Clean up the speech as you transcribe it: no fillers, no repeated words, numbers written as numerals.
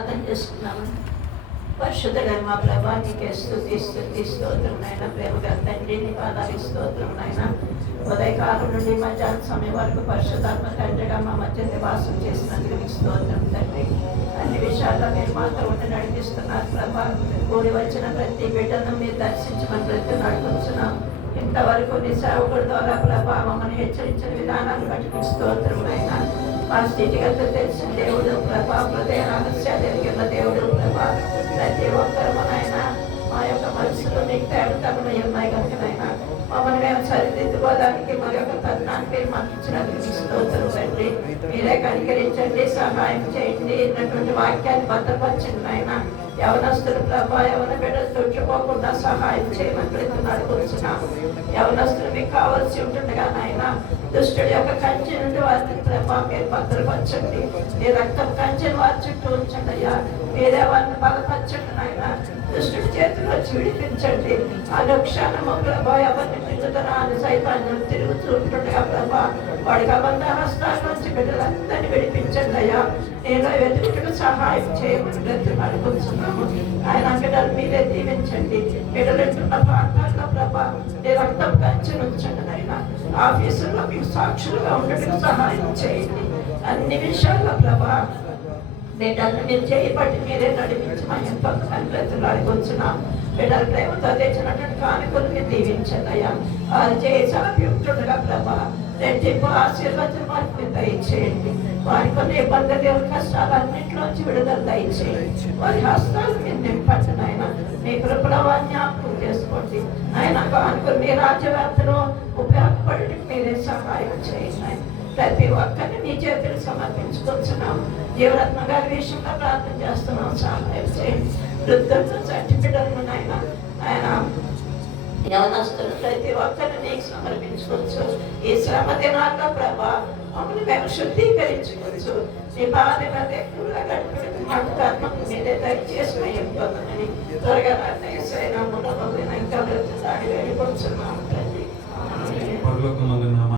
అర్థం చేసుకున్నాము. పరిశుద్ధుడైన మా ప్రభా నీకే స్తుతి స్తోత్రం నాయన. ప్రేమగా తండ్రి నీ పాదాలకు స్తోత్రం నాయన. ఉదయకాలం నుండి మధ్యాహ్నం సమయం వరకు పరిశుద్ధాత్మ తండ్రిగా మా మధ్య నివాసం చేసినందుకు నీకు స్తోత్రం తండ్రి. అన్ని విషయాల్లో మీరు మాతో ఉండి నడిపిస్తున్నారు ప్రభా. కూడి వచ్చిన ప్రతి బిడ్డను మీరు దర్శించమని ప్రతి నడుపుతున్నాం. ఇంతవరకు నీ సేవకుల ద్వారా ప్రభా మమ్మల్ని హెచ్చరించిన విధానాన్ని బట్టి నీకు స్తోత్రం అయినా. మా స్థితిగతులు తెలిసిన దేవుడు ప్రభా, హృదయ రహస్యాలు ఎరిగిన దేవుడు ప్రభా. ప్రతి ఒక్కరమునైనా మా యొక్క మనసులో మీకు తేడతమై ఉన్నాయి కనుకనైనా మమ్మల్ని మేము సరిదిద్దుకోవడానికి మరి యొక్క తరుణాన్ని మీరు మాకు ఇచ్చినందుకు స్తోత్రం తండ్రి. మీరే కనికరించండి, సహాయం చేయండి. ఇన్నటువంటి వాక్యాన్ని భద్రపరచండి నాయన. యవనస్తులు ప్రభా, యవన బిడ్డలు తొట్టుకోకుండా సహాయం చేయమని ప్రతి నడుపుతున్నాము. యవనస్తులు మీకు కావాల్సి ఉంటుండగా నాయన దుష్టుడి యొక్క కంచె నుండి వారిని ప్రభా మీరు భద్రపరచండి. మీ రక్తం కంచెని వారి చుట్టూ ఉంచండి అయ్యా. మీరే వారిని బలపరచండి నాయన. దుష్టుడి చేతులు వచ్చి విడిపించండి. అనుక్షణము ప్రభా ఎవరిని తిరుగుతున్నాను సైతాన్ని తిరుగుతూ ఉంటుండగా ప్రభా వాడికి అబంధ హస్తాల నుంచి బిడ్డలందరినీ విడిపించండి అయ్యా. నేను వెతుకుటకు సహాయం చేయమని ప్రతి నడుపుతున్నాము. ఆయన బిడ్డలు మీరే దీవించండి. బిడ్డలుంటున్న ప్రాంతాల్లో ప్రభా మీ రక్తం కంచె ఉంచండి నాయన. ఆఫీసుల్లో మీకు సాక్షులుగా ఉండటం సహాయం చేయండి. అన్ని విషయాల్లో ప్రభా బిడ్డలను మీరు చేయబట్టి మీరే నడిపించి మా ఎంతో కనిపెత్తులు అడుగుతున్నాం. బిడ్డల ప్రేమతో తెచ్చినటువంటి కానుకలు మీరు దీవించండి అయ్యా. వారు చేసాభియుక్తుడుగా ప్రభా రెట్టింపు ఆశీర్వచనం వారికి దయచేయండి. వారి కొన్ని ఇబ్బందులు కష్టాలన్నింటిలోంచి విడుదల దయచేయండి. వారి హస్తాలు మీరు నింపండి నాయన. మీ కృపలో వారిని జ్ఞాపకం చేసుకోండి ఆయన. కానుకలు మీ రాజ్యవ్యాప్తిలో ఉపయోగపడి మీరే సహాయం చేయండి. ప్రతి ఒక్కరిని నీ చేతులు సమర్పించుకొచ్చున్నాం. జీవరత్న గారి విషయంలో ప్రార్థన చేస్తున్నాం. సహాయం చేయండి. వృద్ధులను సర్టిఫికెట్లను నాయన ఆయన యవనస్తులు ప్రతి ఒక్కరిని నీకు సమర్పించుకోవచ్చు. ఈ శ్రమ దినాల్లో ప్రభా మమ్మల్ని మేము శుద్ధీకరించుకోవచ్చు. నీ బాధ్యత ఎక్కువగా గడిపి మాకు కర్మకు మీరే దయచేసి అయిపోతుందని త్వరగా నిర్ణయిసైనా ఇంకా వెళ్ళిపోతున్నాము తండ్రి.